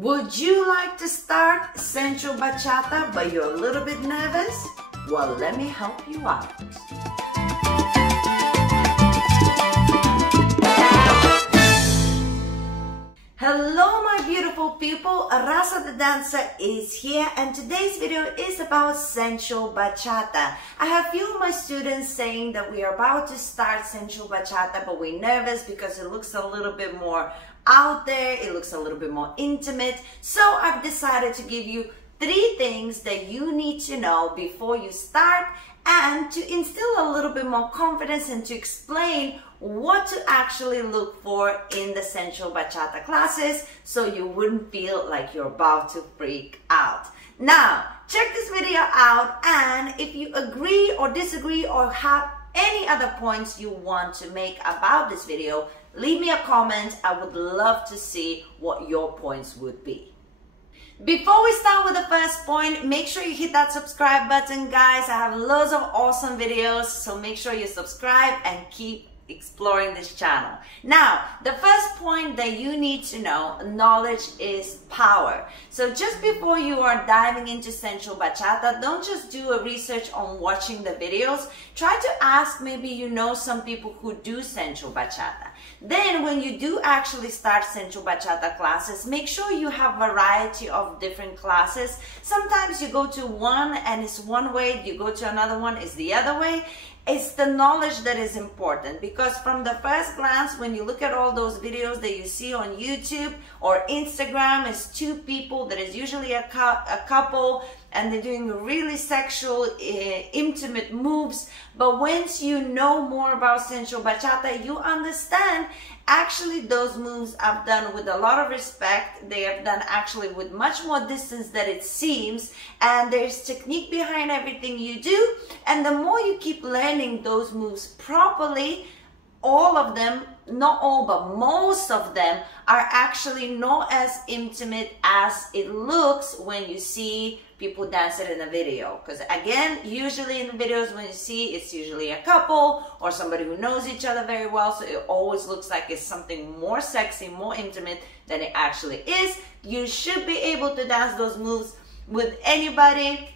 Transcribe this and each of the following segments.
Would you like to start Sensual Bachata but you're a little bit nervous? Well, let me help you out. Hello my beautiful people, Rasa the dancer is here and today's video is about Sensual Bachata. I have few of my students saying that we are about to start Sensual Bachata but we're nervous because it looks a little bit more out there, it looks a little bit more intimate. So I've decided to give you 3 things that you need to know before you start and to instill a little bit more confidence and to explain what to actually look for in the Sensual Bachata classes so you wouldn't feel like you're about to freak out. Now, check this video out and if you agree or disagree or have any other points you want to make about this video, leave me a comment. I would love to see what your points would be. Before we start with the first point, make sure you hit that subscribe button, guys. I have loads of awesome videos, so make sure you subscribe and keep exploring this channel. Now, the first point that you need to know, knowledge is power. So just before you are diving into Sensual Bachata, don't just do a research on watching the videos. Try to ask, maybe you know some people who do Sensual Bachata. Then when you do actually start Sensual Bachata classes, make sure you have variety of different classes. Sometimes you go to one and it's one way, you go to another one, it's the other way. It's the knowledge that is important because from the first glance, when you look at all those videos that you see on YouTube or Instagram, it's 2 people that is usually a couple and they're doing really sexual, intimate moves. But once you know more about Sensual Bachata, you understand actually those moves I've done with a lot of respect. They have done actually with much more distance than it seems. And there's technique behind everything you do. And the more you keep learning those moves properly, all of them, not all, but most of them are actually not as intimate as it looks when you see people dance it in a video. Because again, usually in the videos when you see, it's usually a couple or somebody who knows each other very well. So it always looks like it's something more sexy, more intimate than it actually is. You should be able to dance those moves with anybody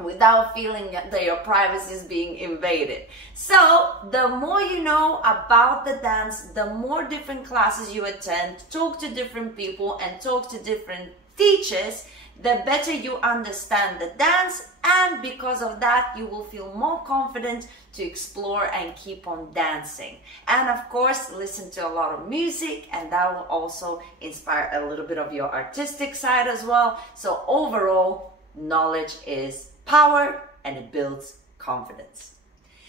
without feeling that your privacy is being invaded. So the more you know about the dance, the more different classes you attend, talk to different people and talk to different teachers, the better you understand the dance, and because of that you will feel more confident to explore and keep on dancing. And of course, listen to a lot of music and that will also inspire a little bit of your artistic side as well. So overall, knowledge is power and it builds confidence.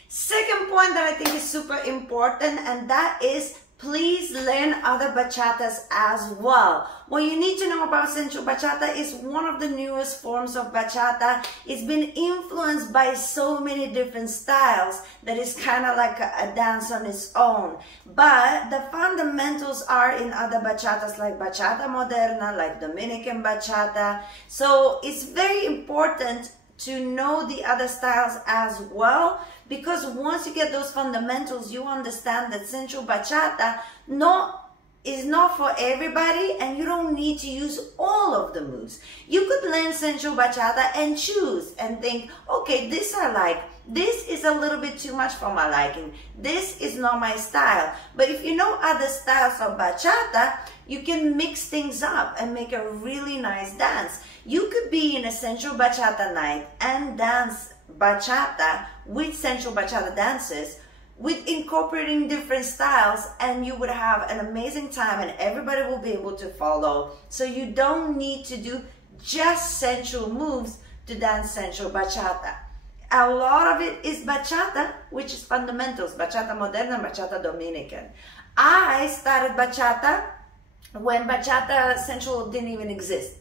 Second point that I think is super important, and that is please learn other bachatas as well. What you need to know about Sensual Bachata is one of the newest forms of bachata. It's been influenced by so many different styles that it's kind of like a dance on its own. But the fundamentals are in other bachatas like Bachata Moderna, like Dominican Bachata. So it's very important to know the other styles as well, because once you get those fundamentals, you understand that Sensual Bachata is not for everybody and you don't need to use all of the moves. You could learn Sensual Bachata and choose and think, okay, this I like, this is a little bit too much for my liking, this is not my style. But if you know other styles of bachata, you can mix things up and make a really nice dance. You could be in a Sensual Bachata night and dance bachata with Sensual Bachata dances, with incorporating different styles, and you would have an amazing time and everybody will be able to follow. So you don't need to do just sensual moves to dance Sensual Bachata. A lot of it is bachata, which is fundamentals, Bachata Moderna, Bachata Dominican. I started bachata when bachata sensual didn't even exist.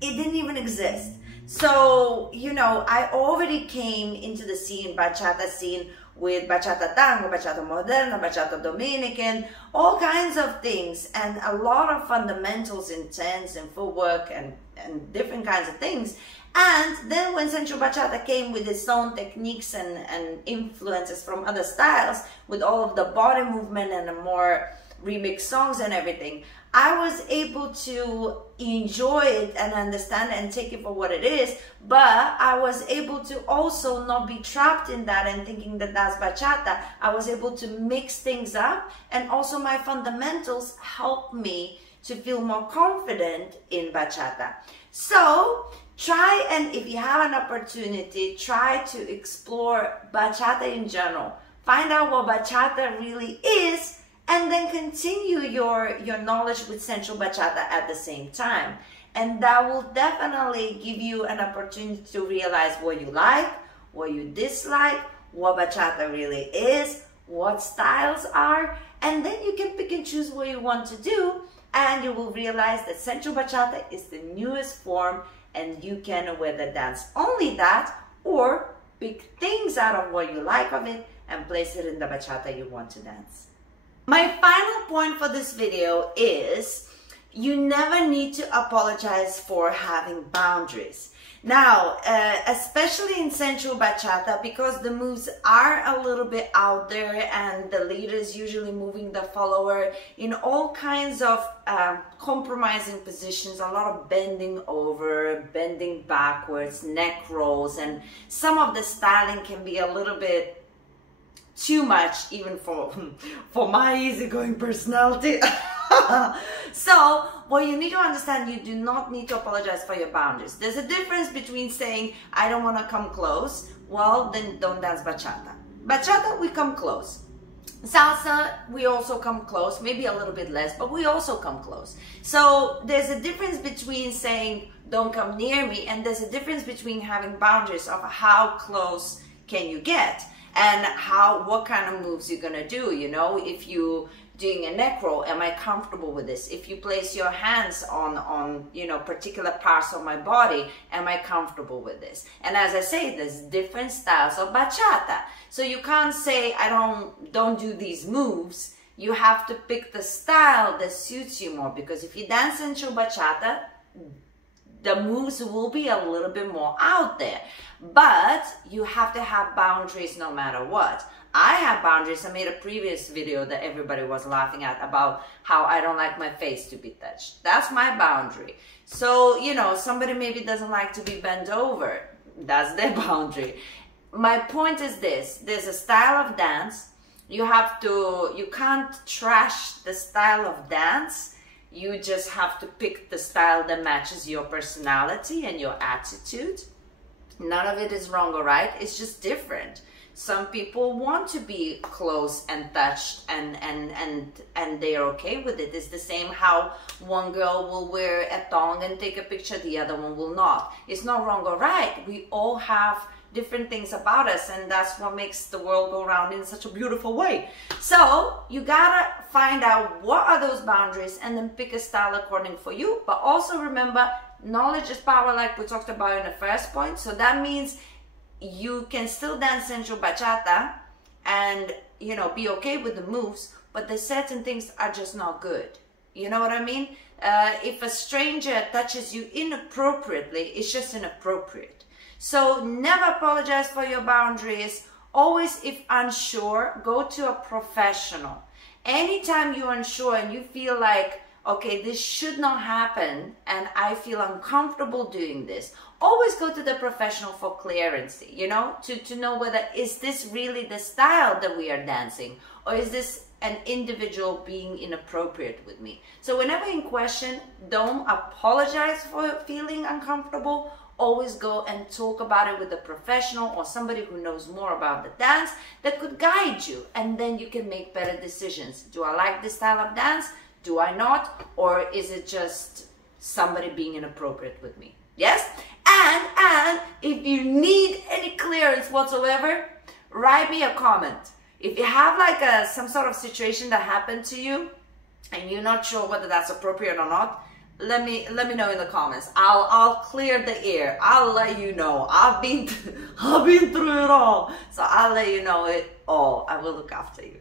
It didn't even exist. So, you know, I already came into the scene, bachata scene, with bachata tango, bachata moderna, bachata dominican, all kinds of things, and a lot of fundamentals in tense and footwork and different kinds of things. And then when Sensual Bachata came with its own techniques and influences from other styles, with all of the body movement and the more remix songs and everything, I was able to enjoy it and understand it and take it for what it is, but I was able to also not be trapped in that and thinking that that's bachata. I was able to mix things up, and also my fundamentals helped me to feel more confident in bachata. So try, and if you have an opportunity, try to explore bachata in general. Find out what bachata really is, and then continue your knowledge with sensual bachata at the same time. And that will definitely give you an opportunity to realize what you like, what you dislike, what bachata really is, what styles are, and then you can pick and choose what you want to do, and you will realize that sensual bachata is the newest form, and you can whether dance only that or pick things out of what you like of it and place it in the bachata you want to dance. My final point for this video is you never need to apologize for having boundaries. Now, especially in sensual bachata, because the moves are a little bit out there and the leader is usually moving the follower in all kinds of compromising positions, a lot of bending over, bending backwards, neck rolls, and some of the styling can be a little bit too much even for my easygoing personality. So what you need to understand, you do not need to apologize for your boundaries. There's a difference between saying I don't want to come close. Well, then don't dance bachata. Bachata, we come close. Salsa, we also come close, maybe a little bit less, but we also come close. So there's a difference between saying don't come near me, and there's a difference between having boundaries of how close can you get and what kind of moves you're gonna do. You know, if you doing a neck roll, am I comfortable with this? If you place your hands on you know, particular parts of my body, am I comfortable with this? And as I say, there's different styles of bachata, so you can't say I don't do these moves. You have to pick the style that suits you more, because if you dance sensual bachata, the moves will be a little bit more out there, but you have to have boundaries no matter what. I have boundaries. I made a previous video that everybody was laughing at about how I don't like my face to be touched. That's my boundary. So, you know, somebody maybe doesn't like to be bent over. That's their boundary. My point is this: there's a style of dance. You can't trash the style of dance. You just have to pick the style that matches your personality and your attitude. None of it is wrong or right. It's just different. Some people want to be close and touched, and they're okay with it. It's the same how one girl will wear a thong and take a picture, the other one will not. It's not wrong or right. We all have different things about us, and that's what makes the world go around in such a beautiful way. So you gotta find out what are those boundaries and then pick a style according for you. But also remember, knowledge is power, like we talked about in the first point. So that means you can still dance sensual bachata and, you know, be okay with the moves, but there's certain things are just not good. You know what I mean? If a stranger touches you inappropriately, it's just inappropriate. So never apologize for your boundaries. Always, if unsure, go to a professional. Anytime you're unsure and you feel like, okay, this should not happen and I feel uncomfortable doing this, always go to the professional for clearance, you know, to know whether is this really the style that we are dancing, or is this an individual being inappropriate with me. So whenever in question, don't apologize for feeling uncomfortable. Always go and talk about it with a professional or somebody who knows more about the dance that could guide you, and then you can make better decisions. Do I like this style of dance? Do I not? Or is it just somebody being inappropriate with me? Yes? And if you need any clearance whatsoever, write me a comment. If you have like some sort of situation that happened to you and you're not sure whether that's appropriate or not, let me know in the comments. I'll clear the air. I'll let you know. I've been through it all, so I'll let you know it all. I will look after you.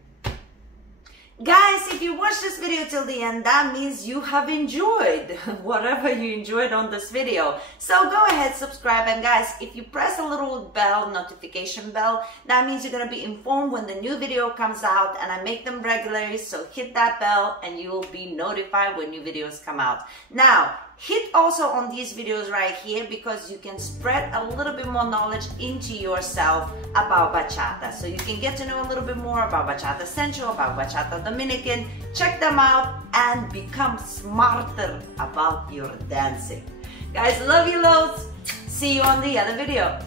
Guys, if you watch this video till the end, that means you have enjoyed whatever you enjoyed on this video. So go ahead, subscribe, and guys, if you press a little bell, notification bell, that means you're going to be informed when the new video comes out, and I make them regularly, so hit that bell and you will be notified when new videos come out. Now, hit also on these videos right here because you can spread a little bit more knowledge into yourself about bachata. So you can get to know a little bit more about bachata sensual, about bachata Dominican. Check them out and become smarter about your dancing. Guys, love you loads. See you on the other video.